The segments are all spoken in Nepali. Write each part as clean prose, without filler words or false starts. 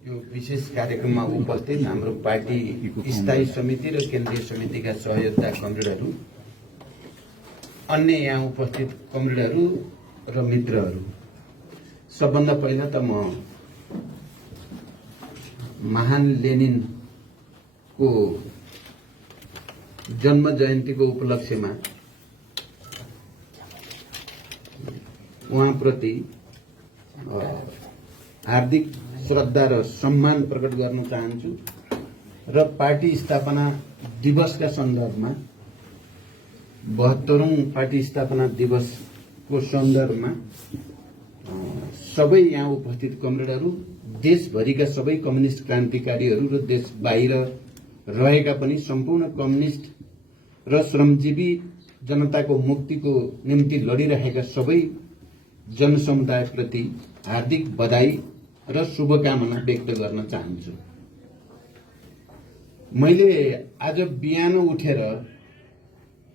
यो विशेष कार्यक्रममा उपस्थित हाम्रो पार्टी स्थायी समिति र केन्द्रीय समितिका सहयोद्धा कमरेडहरू, अन्य यहाँ उपस्थित कमरेडहरू र मित्रहरू, सबभन्दा पहिला त म महान लेनिनको जन्म जयन्तीको उपलक्ष्यमा उहाँप्रति हार्दिक श्रद्धा र सम्मान प्रकट गर्न चाहन्छु र पार्टी स्थापना दिवसका सन्दर्भमा 72औं पार्टी स्थापना दिवसको सन्दर्भमा सबै यहाँ उपस्थित कमरेडहरू, देशभरिका सबै कम्युनिस्ट क्रान्तिकारीहरू र देश बाहिर रहेका पनि सम्पूर्ण कम्युनिस्ट र श्रमजीवी जनताको मुक्तिको निम्ति लडिरहेका सबै जनसमुदायप्रति हार्दिक बधाई र शुभकामना व्यक्त गर्न चाहन्छु। मैले आज बिहान उठेर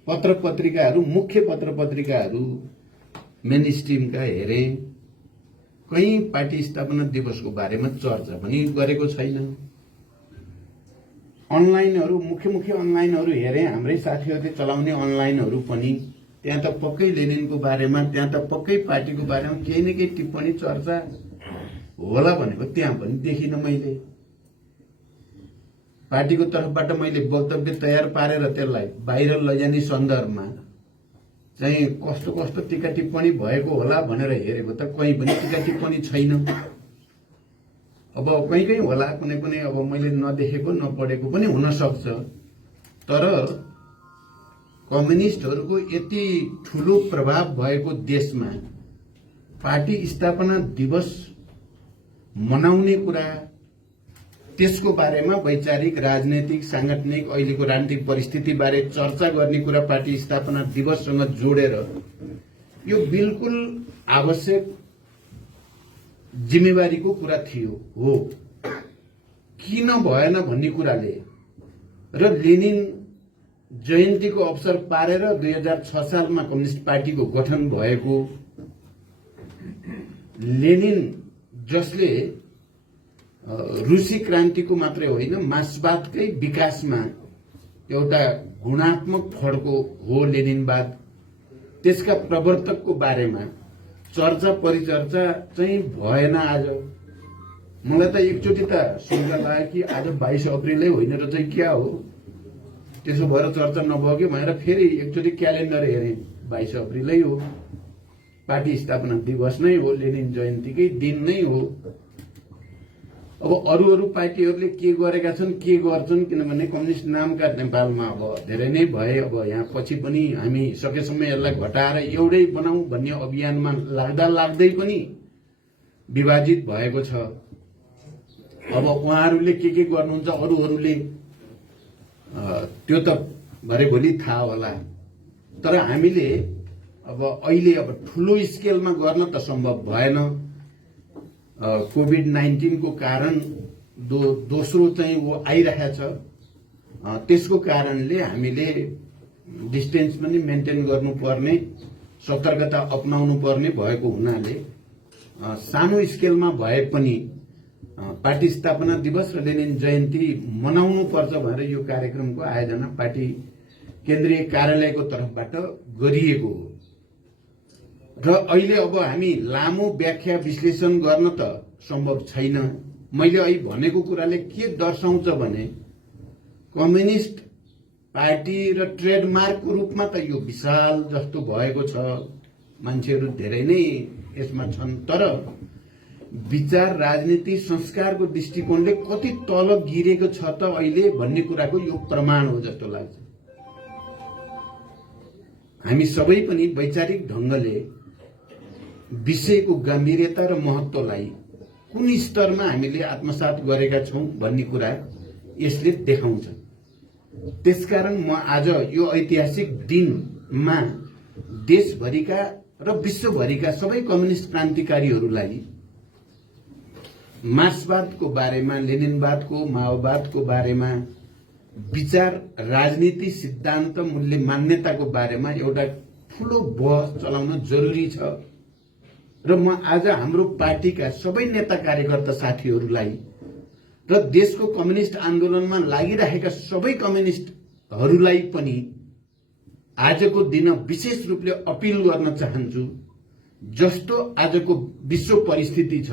पत्रपत्रिकाहरू, मुख्य पत्रपत्रिकाहरू मेन स्ट्रिमका हेरे, कहीँ पार्टी स्थापना दिवसको बारेमा चर्चा पनि गरेको छैन। अनलाइनहरू, मुख्य अनलाइनहरू हेरे, हाम्रै साथीहरूले चलाउने अनलाइनहरू पनि त्यहाँ त पक्कै लेनिनको बारेमा, त्यहाँ त पक्कै पार्टीको बारेमा केही न केही टिप्पणी चर्चा होला भनेको त्यहाँ पनि देखिनँ। मैले पार्टीको तर्फबाट मैले वक्तव्य तयार पारेर त्यसलाई बाहिर लैजाने सन्दर्भमा चाहिँ कस्तो कस्तो टीका टिप्पणी भएको होला भनेर हेरेको त कहीँ पनि टीका टिप्पणी छैन। अब कहीँ होला, कुनै अब मैले नदेखेको नपढेको पनि हुन सक्छ। तर कम्युनिस्टहरूको यति ठूलो प्रभाव भएको देशमा पार्टी स्थापना दिवस मनाउने कुरा, त्यसको बारेमा वैचारिक, राजनैतिक, सांगठनिक, अहिलेको राजनीतिक परिस्थिति बारे चर्चा गर्ने कुरा पार्टी स्थापना दिवससँग जोडेर यो बिल्कुल आवश्यक जिम्मेवारीको कुरा थियो हो। किन भएन भन्ने कुराले र लेनिन जयन्तीको अवसर पारेर 2006 सालमा कम्युनिस्ट पार्टीको गठन भएको, लेनिन जसले रुसी क्रान्तिको मात्रै होइन, मार्क्सवादकै विकासमा एउटा गुणात्मक फड्को हो लेनिनवाद, त्यसका प्रवर्तकको बारेमा चर्चा परिचर्चा चाहिँ भएन। आज मलाई त एकचोटि त शंका लाग्यो कि आज 22 अप्रिलै होइन र चाहिँ क्या हो, त्यसो भएर चर्चा नभयो कि भनेर फेरि एकचोटि क्यालेन्डर हेरेँ, 22 अप्रिलै हो, पार्टी स्थापना दिवस नै हो, लेनिन जयन्तीकै दिन नै हो। अब अरू पार्टीहरूले के गरेका छन्, के गर्छन्, किनभने कम्युनिस्ट नामका नेपालमा अब धेरै नै भए। अब यहाँ पछि पनि हामी सकेसम्म यसलाई घटाएर एउटै बनाऊ भन्ने अभियानमा लाग्दै पनि विभाजित भएको छ। अब उहाँहरूले के गर्नुहुन्छ, अरूहरूले त्यो त भरे भोलि थाहा होला। तर हामीले अब अहिले अब ठूलो स्केलमा गर्न त सम्भव भएन। कोभिड-19 को कारण दोस्रो चाहिँ वो आइरहेछ। त्यसको कारणले हामीले डिस्टेन्स पनि मेन्टेन गर्नुपर्ने, सतर्कता अपनाउनु पर्ने भएको हुनाले सानो स्केलमा भए पनि पार्टी स्थापना दिवस र लेनिन जयन्ती मनाउनु पर्छ भनेर यो कार्यक्रमको आयोजना पार्टी केन्द्रीय कार्यालयको तर्फबाट गरिएको हो। र अहिले अब हामी लामो व्याख्या विश्लेषण गर्न त सम्भव छैन। मैले अहिले भनेको कुराले के दर्शाउँछ भने कम्युनिस्ट पार्टी र ट्रेडमार्कको रूपमा त यो विशाल जस्तो भएको छ, मान्छेहरू धेरै नै यसमा छन्। तर विचार, राजनीति, संस्कारको दृष्टिकोणले कति तल गिरेको छ त अहिले भन्ने कुराको यो प्रमाण हो जस्तो लाग्छ। हामी सबै पनि वैचारिक ढंगले विषयको गम्भीरता र महत्वलाई कुन स्तरमा हामीले आत्मसात गरेका छौं भन्ने कुरा यसले देखाउँछ। त्यसकारण म आज यो ऐतिहासिक दिनमा देशभरिका र विश्वभरिका सबै कम्युनिस्ट क्रान्तिकारीहरूलाई मार्क्सवादको बारेमा, लेनिनवादको, माओवादको बारेमा, विचार, राजनीति, सिद्धान्त, मूल्य, मान्यताको बारेमा एउटा ठूलो बहस चलाउन जरुरी छ। र म आज हाम्रो पार्टीका सबै नेता कार्यकर्ता साथीहरूलाई र देशको कम्युनिस्ट आन्दोलनमा लागिरहेका सबै कम्युनिस्टहरूलाई पनि आजको दिन विशेष रूपले अपिल गर्न चाहन्छु, जस्तो आजको विश्व परिस्थिति छ,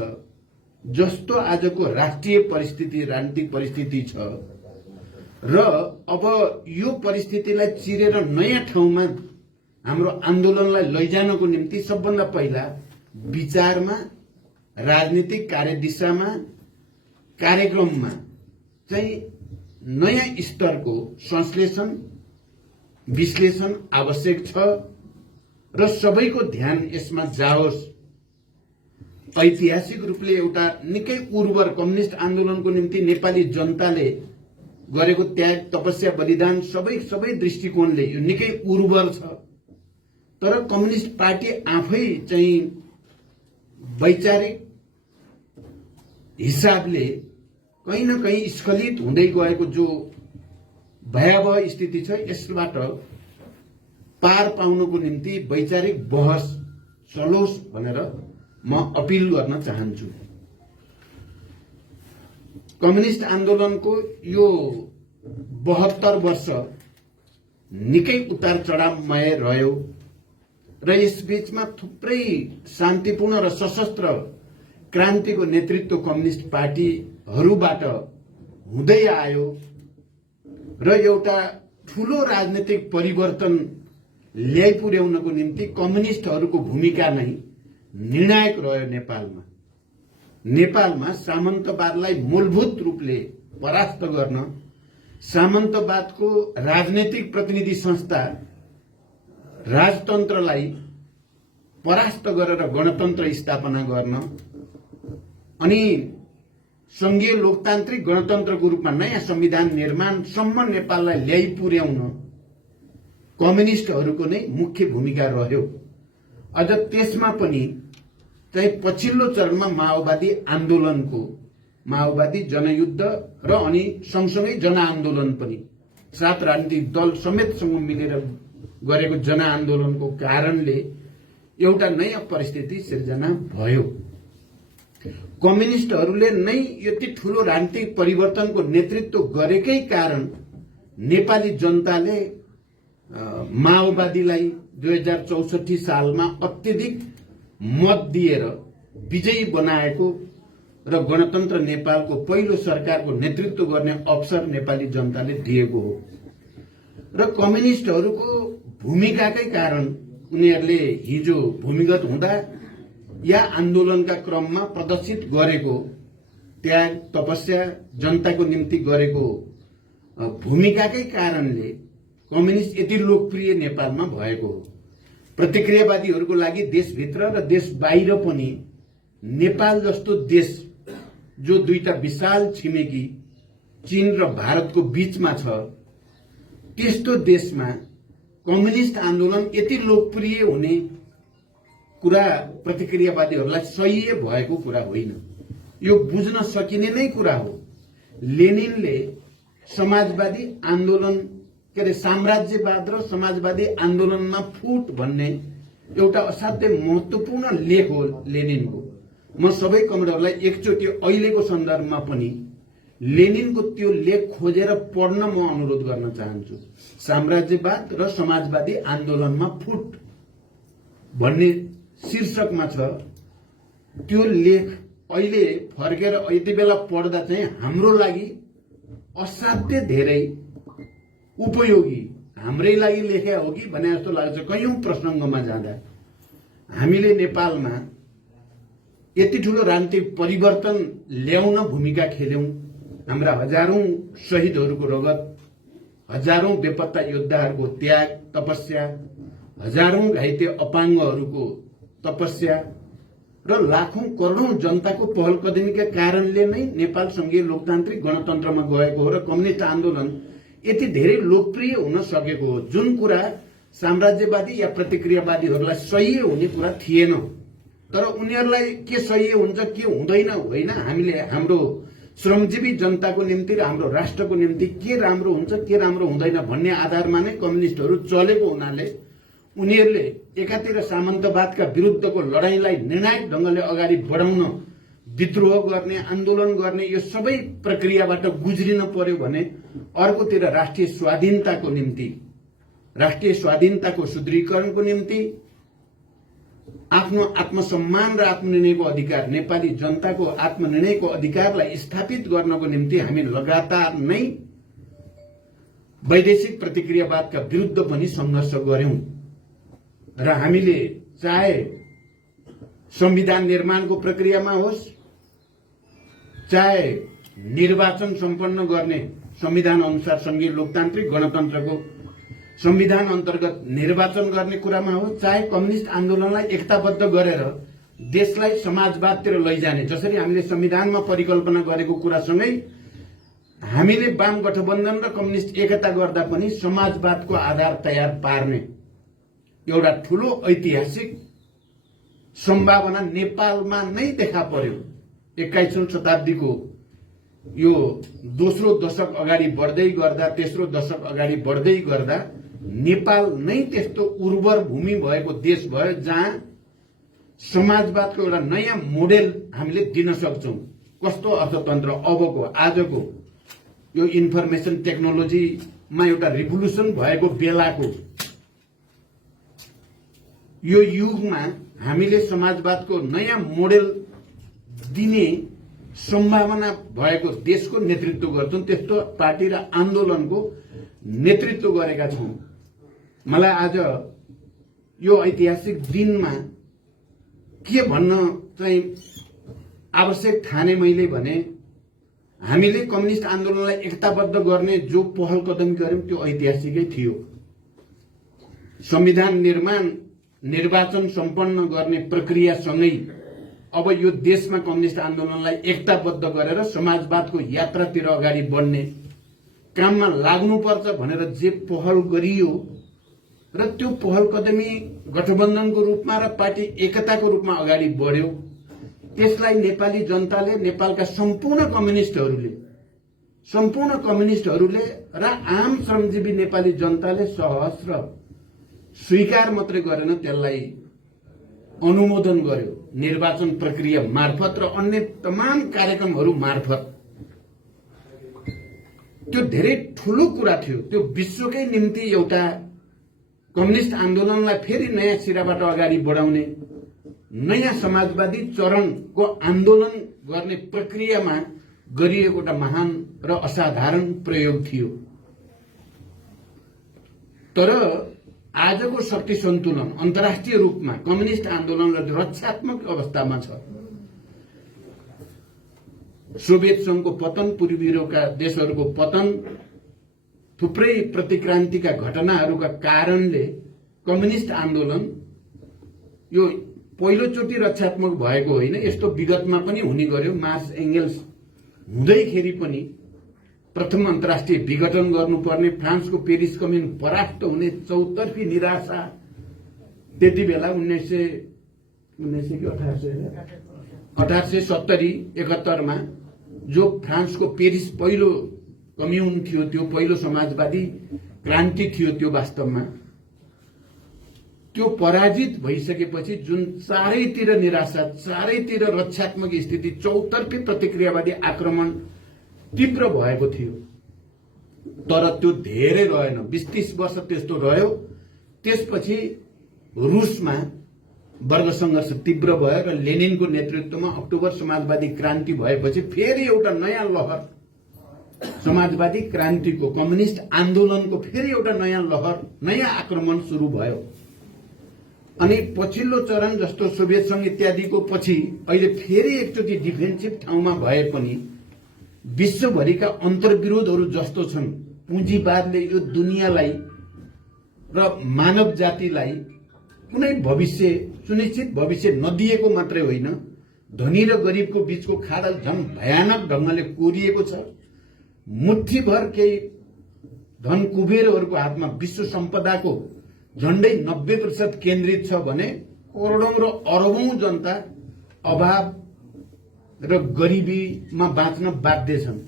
जस्तो आजको राष्ट्रिय परिस्थिति राजनीतिक परिस्थिति छ र अब यो परिस्थितिलाई चिरेर नयाँ ठाउँमा हाम्रो आन्दोलनलाई लैजानको निम्ति सबभन्दा पहिला विचारमा, राजनीतिक कार्यदिशामा, कार्यक्रममा चाहिँ नयाँ स्तरको संश्लेषण विश्लेषण आवश्यक छ र सबैको ध्यान यसमा जाओस्। ऐतिहासिक रूपले एउटा निकै उर्वर कम्युनिस्ट आन्दोलनको निम्ति नेपाली जनताले गरेको त्याग, तपस्या, बलिदान सबै दृष्टिकोणले यो निकै उर्वर छ। तर कम्युनिस्ट पार्टी आफै चाहिँ वैचारिक हिसाबले कहीं न कहीं स्खलित हुँदै गएको जो भयावह स्थिति छ, यसबाट पार पाउनको निम्ति वैचारिक बहस चलोस् भनेर म अपिल गर्न चाहन्छु। कम्युनिस्ट आन्दोलनको यो 72 वर्ष निकै उतार चढावमय रह्यो र यसबीचमा थुप्रै शान्तिपूर्ण र सशस्त्र क्रान्तिको नेतृत्व कम्युनिस्ट पार्टीहरूबाट हुँदै आयो र एउटा ठूलो राजनीतिक परिवर्तन ल्याइपुर्याउनको निम्ति कम्युनिस्टहरूको भूमिका नै निर्णायक रह्यो। नेपालमा सामन्तवादलाई मूलभूत रूपले परास्त गर्न, सामन्तवादको राजनीतिक प्रतिनिधि संस्था राजतन्त्रलाई परास्त गरेर गणतन्त्र स्थापना गर्न अनि संघीय लोकतान्त्रिक गणतन्त्रको रूपमा नयाँ संविधान निर्माणसम्म नेपाललाई ल्याइ पुर्याउन कम्युनिस्टहरूको नै मुख्य भूमिका रह्यो। अझ त्यसमा पनि चाहिँ पछिल्लो चरणमा माओवादी जनयुद्ध र अनि सँगसँगै जनआन्दोलन पनि 7 राजनीतिक दल समेतसँग मिलेर गरेको जनआन्दोलनको कारणले एउटा नयाँ परिस्थिति सिर्जना भयो। कम्युनिस्टहरूले नै यति ठूलो राजनीतिक परिवर्तनको नेतृत्व गरेकै कारण नेपाली जनताले माओवादीलाई 2064 सालमा अत्यधिक मत दिएर विजयी बनाएको र गणतन्त्र नेपालको पहिलो सरकारको नेतृत्व गर्ने अवसर नेपाली जनताले दिएको हो र कम्युनिस्टहरूको भूमिकाकै कारण उनीहरूले हिजो भूमिगत हुँदा या आन्दोलनका क्रममा प्रदर्शित गरेको त्याग, तपस्या, जनताको निम्ति गरेको भूमिकाकै कारणले कम्युनिस्ट यति लोकप्रिय नेपालमा भएको हो। प्रतिक्रियावादीहरूको लागि देशभित्र र देश बाहिर पनि नेपाल जस्तो देश जो दुईटा विशाल छिमेकी चीन र भारतको बीचमा छ, त्यस्तो देशमा कम्युनिस्ट आन्दोलन यति लोकप्रिय हुने कुरा प्रतिक्रियावादीहरूलाई सही भएको कुरा होइन। यो बुझ्न सकिने नै कुरा हो। लेनिनले समाजवादी आन्दोलन साम्राज्यवाद र समाजवादी आन्दोलनमा फुट भन्ने एउटा असाध्यै महत्त्वपूर्ण लेख हो लेनिनको। म सबै कमरेडहरूलाई एकचोटि अहिलेको सन्दर्भमा पनि लेनिनको त्यो लेख खोजेर पढ्न म अनुरोध गर्न चाहन्छु। साम्राज्यवाद र समाजवादी आन्दोलनमा फुट भन्ने शीर्षकमा छ त्यो लेख। अहिले फर्केर यति बेला पढ्दा चाहिँ हाम्रो लागि असाध्य धेरै उपयोगी, हाम्रै लागि लेखे हो कि भने जस्तो लाग्छ। कयौं प्रसङ्गमा जाँदा हामीले नेपालमा यति ठूलो राजनीतिक परिवर्तन ल्याउन भूमिका खेल्यौं। हाम्रा हजारौं शहीदहरूको रगत, हजारौं बेपत्ता योद्धाहरूको त्याग, तपस्या, हजारौं घाइते अपाङ्गहरूको तपस्या र लाखौं करोडौं जनताको पहल कदमीका कारणले नै नेपाल संघीय लोकतान्त्रिक गणतन्त्रमा गएको हो र कम्युनिस्ट आन्दोलन यति धेरै लोकप्रिय हुन सकेको हो। जुन कुरा साम्राज्यवादी या प्रतिक्रियावादीहरूलाई सही हुने कुरा थिएन, तर उनीहरूलाई के सही हुन्छ के हुँदैन होइन, हामीले हाम्रो श्रमजीवी जनताको निम्ति र हाम्रो राष्ट्रको निम्ति के राम्रो हुन्छ के राम्रो हुँदैन भन्ने आधारमा नै कम्युनिस्टहरू चलेको हुनाले उनीहरूले एकातिर सामन्तवादका विरुद्धको लडाईँलाई निर्णायक ढंगले अगाडि बढाउन विद्रोह गर्ने, आन्दोलन गर्ने यो सबै प्रक्रियाबाट गुज्रिन पर्यो भने अर्कोतिर राष्ट्रिय स्वाधीनताको सुदृढीकरणको निम्ति आफ्नो आत्मसम्मान र आत्मनिर्णयको अधिकार, नेपाली जनताको आत्मनिर्णयको अधिकारलाई स्थापित गर्नको निम्ति हामी लगातार नै वैदेशिक प्रतिक्रियावादका विरुद्ध पनि संघर्ष गर्यौं र हामीले चाहे संविधान निर्माणको प्रक्रियामा होस्, चाहे निर्वाचन सम्पन्न गर्ने संविधान अनुसार संघीय लोकतान्त्रिक गणतन्त्रको संविधान अन्तर्गत निर्वाचन गर्ने कुरामा होस्, चाहे कम्युनिस्ट आन्दोलनलाई एकताबद्ध गरेर देशलाई समाजवादतिर लैजाने जसरी हामीले संविधानमा परिकल्पना गरेको कुरासँगै हामीले वाम गठबन्धन र कम्युनिस्ट एकता गर्दा पनि समाजवादको आधार तयार पार्ने एउटा ठूलो ऐतिहासिक सम्भावना नेपालमा नै देखा पर्यो। 21औं शताब्दीको यो दोस्रो दशक अगाडि बढ्दै गर्दा, तेस्रो दशक अगाडि बढ्दै गर्दा नेपाल नै त्यस्तो उर्वर भूमि भएको देश भयो जहाँ समाजवादको एउटा नयाँ मोडेल हामीले दिन सक्छौं। कस्तो अर्थतन्त्र अबको आजको यो इन्फर्मेसन टेक्नोलोजीमा एउटा रिभोल्युसन भएको बेलाको यो युगमा हामीले समाजवादको नयाँ मोडेल दिने सम्भावना भएको देशको नेतृत्व गर्छौं। त्यस्तो पार्टी र आन्दोलनको नेतृत्व गरेका छौं। मलाई आज यो ऐतिहासिक दिनमा के भन्न चाहिँ आवश्यक ठाने मैले भने हामीले कम्युनिस्ट आन्दोलनलाई एकताबद्ध गर्ने जो पहल कदमी गर्यौं त्यो ऐतिहासिकै थियो। संविधान निर्माण, निर्वाचन सम्पन्न गर्ने प्रक्रियासँगै अब यो देशमा कम्युनिस्ट आन्दोलनलाई एकताबद्ध गरेर समाजवादको यात्रातिर अगाडि बढ्ने काममा लाग्नुपर्छ भनेर जे पहल गरियो र त्यो पहल कदमी गठबन्धनको रूपमा र पार्टी एकताको रूपमा अगाडि बढ्यो, त्यसलाई नेपाली जनताले, नेपालका सम्पूर्ण कम्युनिस्टहरूले र आम श्रमजीवी नेपाली जनताले सहस्र स्वीकार मात्रै गरेन, त्यसलाई अनुमोदन गर्यो निर्वाचन प्रक्रिया मार्फत र अन्य तमाम कार्यक्रमहरू मार्फत। त्यो धेरै ठूलो कुरा थियो। त्यो विश्वकै निम्ति एउटा कम्युनिस्ट आन्दोलनलाई फेरि नयाँ सिराबाट अगाडि बढाउने, नयाँ समाजवादी चरणको आन्दोलन गर्ने प्रक्रियामा गरिएको एउटा महान र असाधारण प्रयोग थियो। तर आजको शक्ति सन्तुलन अन्तर्राष्ट्रिय रूपमा कम्युनिस्ट आन्दोलन रक्षात्मक अवस्थामा छ। सोभियत संघको पतन, पूर्वी युरोपका देशहरूको पतन, थुप्रै प्रतिक्रान्तिका घटनाहरूका कारणले कम्युनिस्ट आन्दोलन यो पहिलोचोटि रक्षात्मक भएको होइन, यस्तो विगतमा पनि हुने गर्यो। मार्क्स एंगेल्स हुँदैखेरि पनि प्रथम अन्तर्राष्ट्रिय विघटन गर्नुपर्ने, फ्रान्सको पेरिस कम्युन परास्त हुने चौतर्फी निराशा त्यति बेला 1870-71 मा जो फ्रान्सको पेरिस पहिलो कम्युन थियो, त्यो पहिलो समाजवादी क्रान्ति थियो, त्यो वास्तवमा त्यो पराजित भइसकेपछि जुन चारैतिर निराशा, चारैतिर रक्षात्मक स्थिति, चौतर्फी प्रतिक्रियावादी आक्रमण तीव्र भएको थियो। तर त्यो धेरै रहेन, 20-30 वर्ष त्यस्तो रह्यो। त्यसपछि रुसमा वर्ग संघर्ष तीव्र भयो र लेनिनको नेतृत्वमा अक्टोबर समाजवादी क्रान्ति भएपछि फेरि एउटा नयाँ लहर, समाजवादी क्रान्तिको, कम्युनिस्ट आन्दोलनको फेरि एउटा नयाँ लहर, नयाँ आक्रमण सुरु भयो। अनि पछिल्लो चरण जस्तो सोभियत संघ इत्यादिको पछि अहिले फेरि एकचोटि डिफेन्सिभ ठाउँमा भए पनि विश्वभरिका अन्तर्विरोधहरू जस्तो छन्। पुँजीवादले यो दुनियाँलाई र मानव जातिलाई कुनै भविष्य, सुनिश्चित भविष्य नदिएको मात्रै होइन, धनी र गरीबको बीचको खाडल झन् भयानक ढंगले कोरिएको छ। मुठ्ठीभर केही धन कुबेरहरूको हातमा विश्व सम्पदाको झण्डै 90% केन्द्रित छ भने करोडौं र अरबौं जनता अभाव र गरिबीमा बाँच्न बाध्य छन्।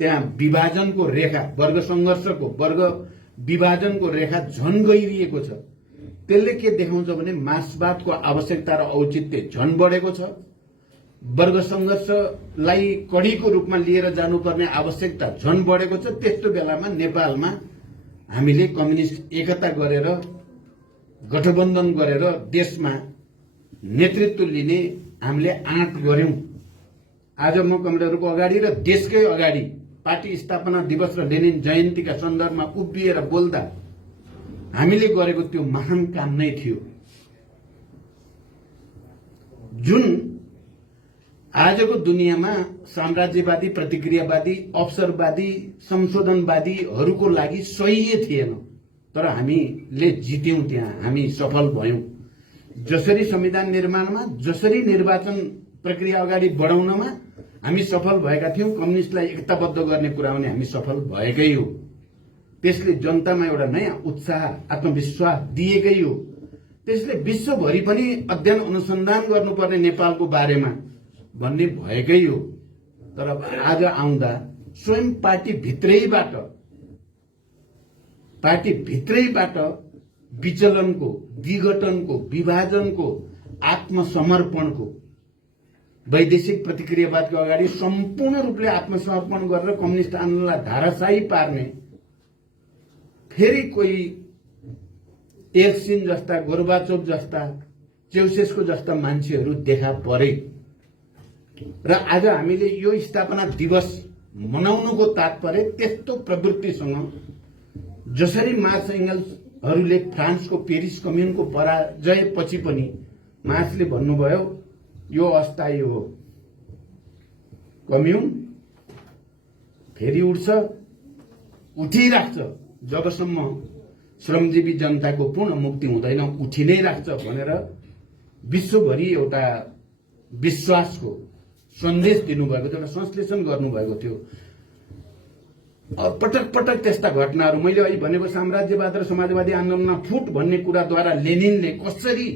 त्यहाँ विभाजनको रेखा, वर्ग संघर्षको, वर्ग विभाजनको रेखा झन गइरहेको छ। त्यसले के देखाउँछ भने मार्क्सवादको आवश्यकता र औचित्य झन बढेको छ। वर्ग संघर्षलाई कड़ीको रूपमा लिएर जानुपर्ने आवश्यकता झन बढेको छ। त्यस्तो बेलामा नेपालमा हामीले कम्युनिस्ट एकता गरेर गठबन्धन गरेर देशमा नेतृत्व लिने हामीले आँट गर्यौं। आज म कमरेडरको अगाडि र देशकै अगाडि पार्टी स्थापना दिवस र लेनिन जयन्तीका सन्दर्भमा उभिएर बोल्दा हामीले गरेको त्यो महान काम नै थियो। जुन आजको दुनियाँमा साम्राज्यवादी, प्रतिक्रियावादी, अवसरवादी, संशोधनवादीहरूको लागि सही थिएन, तर हामीले जित्यौं। त्यहाँ हामी सफल भयौं। जसरी संविधान निर्माणमा, जसरी निर्वाचन प्रक्रिया अगाडि बढाउनमा हामी सफल भएका थियौं, कम्युनिस्टलाई एकताबद्ध गर्ने कुरामा पनि हामी सफल भएकै हो। त्यसले जनतामा एउटा नयाँ उत्साह, आत्मविश्वास दिएकै हो। त्यसले विश्वभरि पनि अध्ययन अनुसन्धान गर्नुपर्ने नेपालको बारेमा भन्ने भएकै हो। तर आज आउँदा स्वयं पार्टी भित्रैबाट विचलनको, विघटनको, विभाजनको, आत्मसमर्पणको, वैदेशिक प्रतिक्रियावादको अगाडि सम्पूर्ण रूपले आत्मसमर्पण गरेर कम्युनिस्ट आन्दोलनलाई धाराशायी पार्ने फेरि कोही एल्सिन जस्ता, गोर्बाचोभ जस्ता, चेउसेस्को जस्ता मान्छेहरू देखा परे। र आज हामीले यो स्थापना दिवस मनाउनुको तात्पर्य त्यस्तो प्रवृत्तिसँग जसरी मार्क्स एंगल्सहरूले फ्रान्सको पेरिस कम्युनको पराजयपछि पनि मार्क्सले भन्नुभयो यो अस्थायी हो, कम्युन फेरि उठ्छ, उठिराख्छ जबसम्म श्रमजीवी जनताको पूर्ण मुक्ति हुँदैन, उठि नै राख्छ भनेर विश्वभरि एउटा विश्वासको सन्देश दिनुभएको थियो, एउटा संश्लेषण गर्नुभएको थियो। पटक पटक त्यस्ता घटनाहरू मैले अहिले भनेको साम्राज्यवाद र समाजवादी आन्दोलनमा फुट भन्ने कुराद्वारा लेनिनले कसरी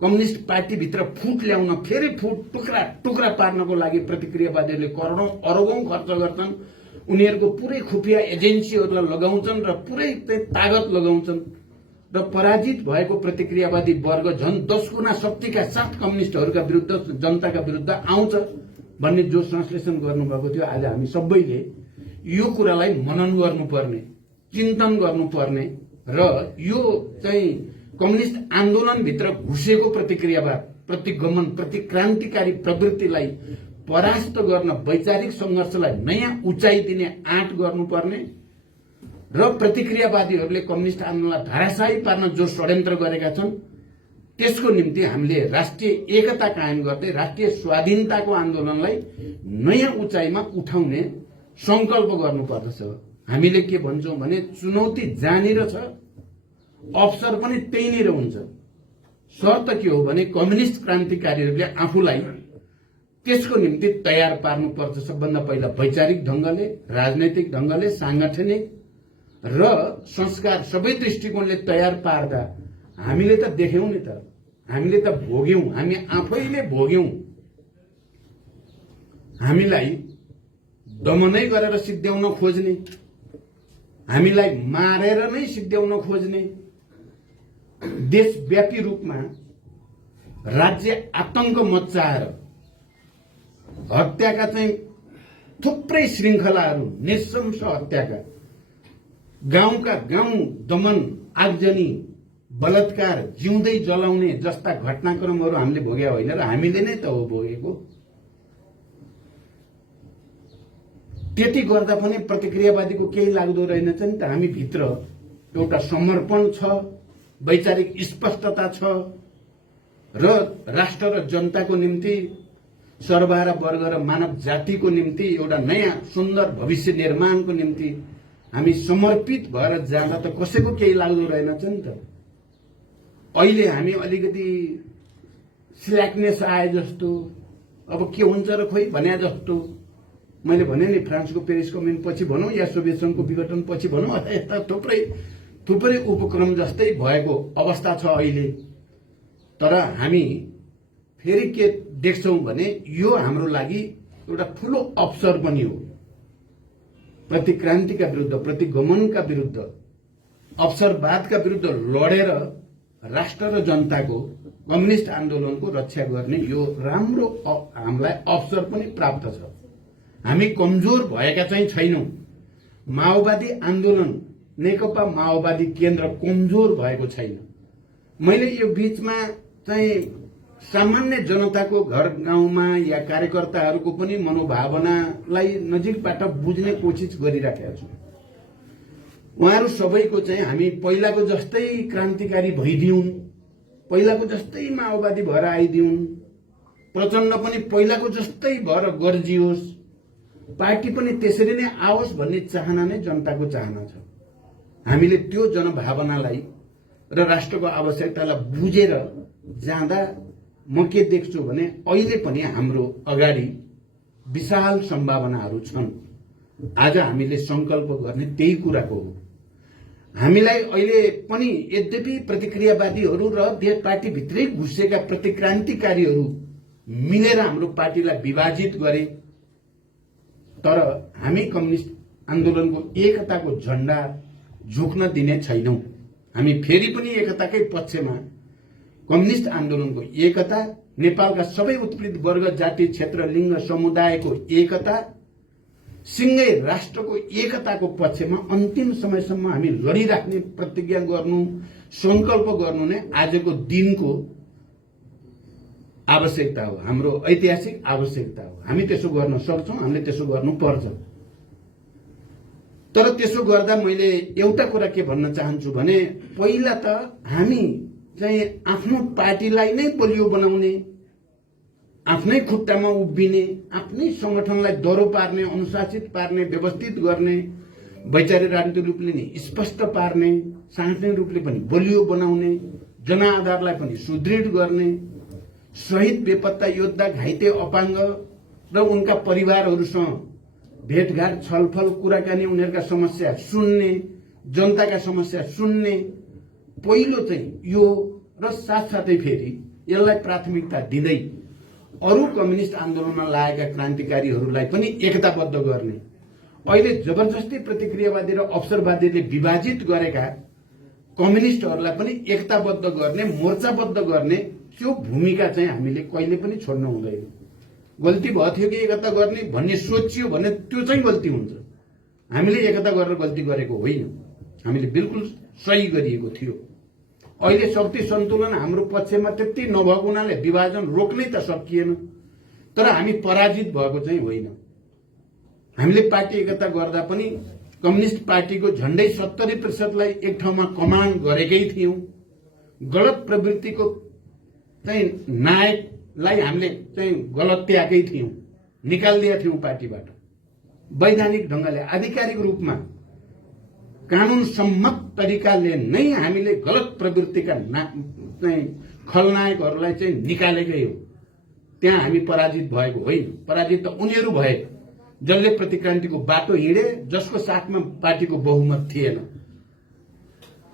कम्युनिस्ट पार्टीभित्र फुट ल्याउन, फेरि फुट टुक्रा टुक्रा पार्नको लागि प्रतिक्रियावादीहरूले करोडौं अरबौं खर्च गर्छन्। उनीहरूको पुरै खुफिया एजेन्सीहरूलाई लगाउँछन् र पुरै तागत लगाउँछन् र पराजित भएको प्रतिक्रियावादी वर्ग झन् 10 गुणा शक्तिका साथ कम्युनिस्टहरूका विरुद्ध, जनताका विरुद्ध आउँछ भन्ने जो संश्लेषण गर्नुभएको थियो। आज हामी सबैले यो कुरालाई मनन गर्नुपर्ने, चिन्तन गर्नुपर्ने र यो चाहिँ कम्युनिस्ट आन्दोलनभित्र घुसेको प्रतिक्रियावाद, प्रतिगमन, प्रतिक्रान्तिकारी प्रवृत्तिलाई परास्त गर्न, वैचारिक संघर्षलाई नयाँ उचाइ दिने आँट गर्नुपर्ने र प्रतिक्रियावादीहरूले कम्युनिस्ट आन्दोलनलाई धाराशायी पार्न जो षड्यन्त्र गरेका छन् त्यसको निम्ति हामीले राष्ट्रिय एकता कायम गर्दै राष्ट्रिय स्वाधीनताको आन्दोलनलाई नयाँ उचाइमा उठाउने संकल्प गर्नुपर्दछ। हामीले के भन्छौं भने चुनौती जहाँनिर छ अवसर पनि त्यहीँनिर हुन्छ। शर्त के हो भने कम्युनिस्ट क्रान्तिकारीहरूले आफूलाई त्यसको निम्ति तयार पार्नुपर्छ। सबभन्दा पहिला वैचारिक ढंगले, राजनैतिक ढंगले, सांगठनिक र संस्कार सबै दृष्टिकोणले तयार पार्दा हामीले त देख्यौं नि त, हामीले त भोग्यौं, हामी आफैले भोग्यौं। हामीलाई दमनै गरेर सिद्ध्याउन खोज्ने, हामीलाई मारेर नै सिद्ध्याउन खोज्ने, देशव्यापी रूपमा राज्य आतंक मच्चाएर हत्याका चाहिँ थुप्रै श्रृंखलाहरू, निशंस हत्याका, गाउँका गाउँ दमन, आगजनी, बलात्कार, जिउँदै जलाउने जस्ता घटनाक्रमहरू हामीले भोग्या होइन र हामीले नै त हो भोगेको। त्यति गर्दा पनि प्रतिक्रियावादीको केही लाग्दो रहेनछ नि त। हामी भित्र एउटा समर्पण छ, वैचारिक स्पष्टता छ र राष्ट्र र जनताको निम्ति, सर्वहारा वर्ग र मानव जातिको निम्ति एउटा नयाँ सुन्दर भविष्य निर्माणको निम्ति हामी समर्पित भएर जाँदा त कसैको केही लाग्दो रहेनछ नि त। अहिले हामी अलिकति स्ल्याकनेस आए जस्तो, अब के हुन्छ र खोइ भन्या जस्तो। मैले भने नि फ्रान्सको पेरिस कम्युन पछि भनौं या सोभियत संघको विघटन पछि भनौं, यस्ता थुप्रै उपक्रम जस्तै भएको अवस्था छ अहिले। तर हामी फेरि के देख्छौं भने यो हाम्रो लागि एउटा ठूलो अवसर पनि हो। प्रतिक्रान्तिका विरुद्ध, प्रतिगमनका विरुद्ध, अवसरवादका विरुद्ध लडेर राष्ट्र र जनताको कम्युनिस्ट आन्दोलनको रक्षा गर्ने यो राम्रो हामीलाई अवसर पनि प्राप्त छ। हामी कमजोर भएका चाहिँ छैनौं। माओवादी आन्दोलन नेकपा माओवादी केन्द्र कमजोर भएको छैन। मैले यो बीचमा चाहिँ सामान्य जनताको घर गाउँमा या कार्यकर्ताहरूको पनि मनोभावनालाई नजिकबाट बुझ्ने कोसिस गरिराखेका छु। उहाँहरू सबैको चाहिँ हामी पहिलाको जस्तै क्रान्तिकारी भइदिउन्, पहिलाको जस्तै माओवादी भएर आइदिउन्, प्रचण्ड पनि पहिलाको जस्तै भएर गर्जियोस्, पार्टी पनि त्यसरी नै आओस् भन्ने चाहना नै जनताको चाहना छ। हामीले त्यो जनभावनालाई र राष्ट्रको आवश्यकतालाई बुझेर जाँदा म के देख्छु भने अहिले पनि हाम्रो अगाडि विशाल सम्भावनाहरू छन्। आज हामीले संकल्प गर्ने त्यही कुराको हो। हामीलाई अहिले पनि यद्यपि प्रतिक्रियावादीहरू र पार्टी भित्रै घुसेका प्रतिक्रान्तिकारीहरू मिलेर हाम्रो पार्टीलाई विभाजित गरे, तर हामी कम्युनिस्ट आन्दोलनको एकताको झण्डा झुक्न दिने छैनौं। हामी फेरि पनि एकताकै पक्षमा कम्युनिस्ट आन्दोलनको एकता, नेपालका सबै उत्पीडित वर्ग, जाति, क्षेत्र, लिङ्ग, समुदायको एकता, सिंगै राष्ट्रको एकताको पक्षमा अन्तिम समयसम्म हामी लडिराख्ने प्रतिज्ञा गर्नु, संकल्प गर्नु नै आजको दिनको आवश्यकता हो, हाम्रो ऐतिहासिक आवश्यकता हो। हामी त्यसो गर्न सक्छौं, हामीले त्यसो गर्नुपर्छ। तर त्यसो गर्दा मैले एउटा कुरा के भन्न चाहन्छु भने पहिला त हामी चाहिँ आफ्नो पार्टीलाई नै बलियो बनाउने, आफ्नै खुट्टामा उभिने, आफ्नै संगठनलाई दह्रो पार्ने, अनुशासित पार्ने, व्यवस्थित गर्ने, वैचारिक राजनीतिक रूपले नि स्पष्ट पार्ने, सांगठनिक रूपले पनि बलियो बनाउने, जनआधारलाई पनि सुदृढ गर्ने, शहीद, बेपत्ता योद्धा, घाइते, अपाङ्ग र उनका परिवारहरूसँग भेटघाट, छलफल, कुराकानी, उनीहरूका समस्या सुन्ने, जनताका समस्या सुन्ने पहिलो चाहिँ यो र साथसाथै फेरि यसलाई प्राथमिकता दिँदै अरू कम्युनिस्ट आन्दोलनमा लागेका क्रान्तिकारीहरूलाई पनि एकताबद्ध गर्ने, अहिले जबरजस्ती प्रतिक्रियावादी र अवसरवादीले विभाजित गरेका कम्युनिस्टहरूलाई पनि एकताबद्ध गर्ने, मोर्चाबद्ध गर्ने त्यो भूमिका चाहिँ हामीले कहिले पनि छोड्नु हुँदैन। गल्ती भयो थियो कि एकता गर्ने भन्ने सोचियो भने त्यो चाहिँ गल्ती हुन्छ। हामीले एकता गरेर गल्ती गरेको होइन, हामीले बिल्कुल सही गरिएको थियो। अहिले शक्ति सन्तुलन हाम्रो पक्षमा त्यति नभएको हुनाले विभाजन रोक्नै त सकिएन, तर हामी पराजित भएको चाहिँ होइन। हामीले पार्टी एकता गर्दा पनि कम्युनिस्ट पार्टीको झण्डै 70% एक ठाउँमा कमान्ड गरेकै थियौं। गलत प्रवृत्तिको चाहिँ नायकलाई हामीले चाहिँ गलत्याएकै थियौं, निकालिदिएका थियौं पार्टीबाट। वैधानिक ढंगले आधिकारिक रूपमा कानून सम्मत तरिकाले नै हामीले गलत प्रवृत्तिका खलनायकहरूलाई चाहिँ निकालेकै हो। त्यहाँ हामी पराजित भएको होइन, पराजित त उनीहरू भए जसले प्रतिक्रान्तिको बाटो हिँडे, जसको साथमा पार्टीको बहुमत थिएन।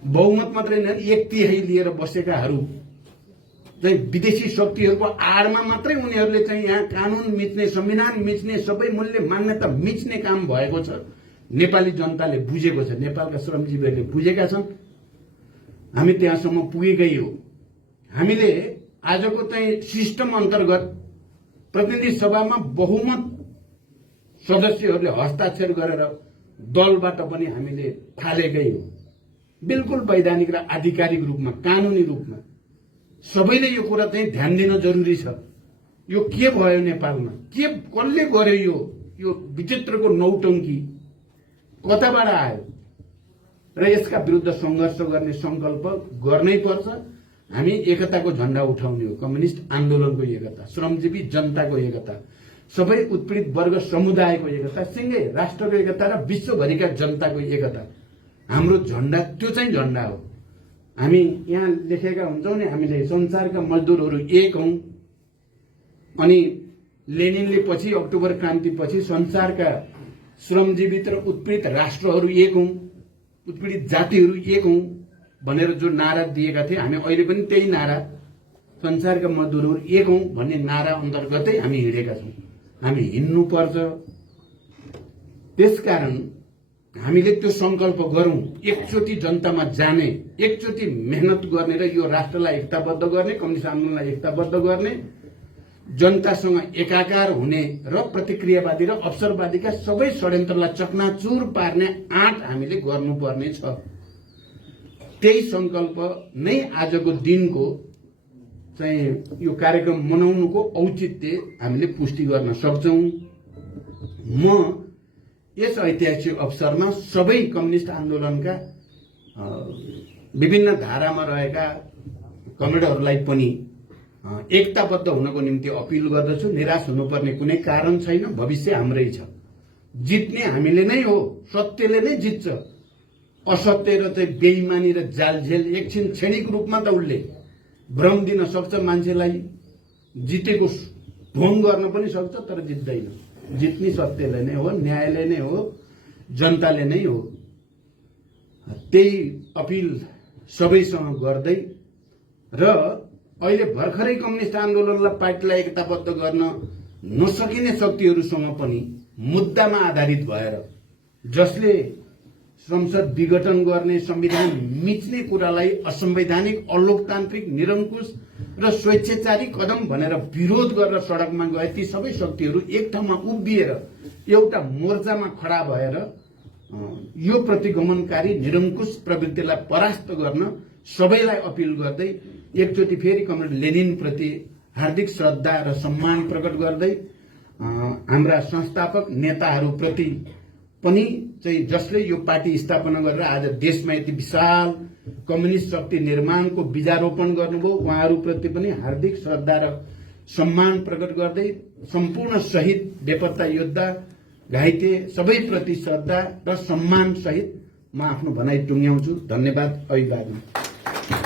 बहुमत मात्रै होइन, 1/3 लिएर बसेकाहरू चाहिँ विदेशी शक्तिहरूको आडमा मात्रै उनीहरूले चाहिँ यहाँ कानून मिच्ने, संविधान मिच्ने, सबै मूल्य मान्यता मिच्ने काम भएको छ। नेपाली जनताले बुझेको छ, नेपालका श्रमजीवीहरूले बुझेका छन्। हामी त्यहाँसम्म पुगेकै हो। हामीले आजको चाहिँ सिस्टम अन्तर्गत प्रतिनिधि सभामा बहुमत सदस्यहरूले हस्ताक्षर गरेर दलबाट पनि हामीले थालेकै हो। बिल्कुल वैधानिक र आधिकारिक रूपमा, कानूनी रूपमा सबैले यो कुरा चाहिँ ध्यान दिन जरुरी छ। यो के भयो नेपालमा, के कसले गर्यो, यो विचित्रको नौटंकी कताबाट आयो र यसका विरुद्ध संघर्ष गर्ने संकल्प गर्नै पर्छ। हामी एकताको झण्डा उठाउने हो, कम्युनिस्ट आन्दोलनको एकता, श्रमजीवी जनताको एकता, सबै उत्पीडित वर्ग समुदायको एकता, सिंगै राष्ट्रको एकता र विश्वभरिका जनताको एकता हाम्रो झण्डा, त्यो चाहिँ झण्डा हो। हामी यहाँ लेखेका हुन्छौं नि, हामीले संसारका मजदुरहरू एक हौं, अनि लेनिनले पछि अक्टोबर क्रान्तिपछि संसारका श्रमजीवित र उत्पीडित राष्ट्रहरू एक हौं, उत्पीडित जातिहरू एक हौं भनेर जो नारा दिएका थिए, हामी अहिले पनि त्यही नारा, संसारका मजदुरहरू एक हौं भन्ने नारा अन्तर्गतै हामी हिँडेका छौं। हामी हिँड्नुपर्छ। त्यसकारण हामीले त्यो संकल्प गरौं, एकचोटि जनतामा जाने, एकचोटि मेहनत गर्ने र यो राष्ट्रलाई एकताबद्ध गर्ने, कम्युनिस्ट आन्दोलनलाई एकताबद्ध गर्ने, जनतासँग एकाकार हुने र प्रतिक्रियावादी र अवसरवादीका सबै षड्यन्त्रलाई चकनाचुर पार्ने आँट हामीले गर्नुपर्ने छ। त्यही संकल्प नै आजको दिनको चाहिँ यो कार्यक्रम मनाउनुको औचित्य हामीले पुष्टि गर्न सक्छौं। म यस ऐतिहासिक अवसरमा सबै कम्युनिस्ट आन्दोलनका विभिन्न धारामा रहेका कमरेडहरूलाई पनि एकताबद्ध हुनको निम्ति अपील गर्दछु। निराश हुनुपर्ने कुनै कारण छैन, भविष्य हाम्रै छ। जित्ने हामीले नै हो, सत्यले नै जित्छ। असत्य र चाहिँ बेइमानी र जालझेल एकछिन क्षणिक रूपमा त उसले भ्रम दिन सक्छ मान्छेलाई, जितेको ढोङ गर्न पनि सक्छ, तर जित्दैन। जित्ने सत्यले नै हो, न्यायले नै हो, जनताले नै हो। त्यही अपील सबैसँग गर्दै र अहिले भर्खरै कम्युनिस्ट आन्दोलनलाई पार्टीलाई एकताबद्ध गर्न नसकिने शक्तिहरूसँग पनि मुद्दामा आधारित भएर, जसले संसद विघटन गर्ने, संविधान मिच्ने कुरालाई असंवैधानिक, अलोकतान्त्रिक, निरङ्कुश र स्वेच्छाचारी कदम भनेर विरोध गरेर सडकमा गए, ती सबै शक्तिहरू एक ठाउँमा उभिएर एउटा मोर्चामा खडा भएर यो प्रतिगमनकारी निरङ्कुश प्रवृत्तिलाई परास्त गर्न सबैलाई अपील गर्दै एकचोटि फेरि कमरेड लेनिन प्रति हार्दिक श्रद्धा र सम्मान प्रकट गर्दै हाम्रा संस्थापक नेताहरूप्रति पनि चाहिँ जसले यो पार्टी स्थापना गरेर आज देशमा यति विशाल कम्युनिस्ट शक्ति निर्माणको बीजारोपण गर्नुभयो, उहाँहरूप्रति पनि हार्दिक श्रद्धा र सम्मान प्रकट गर्दै सम्पूर्ण शहीद, बेपत्ता योद्धा, घाइते सबैप्रति श्रद्धा र सम्मान सहित म आफ्नो भनाइ टुङ्ग्याउँछु। धन्यवाद। अभिवादन।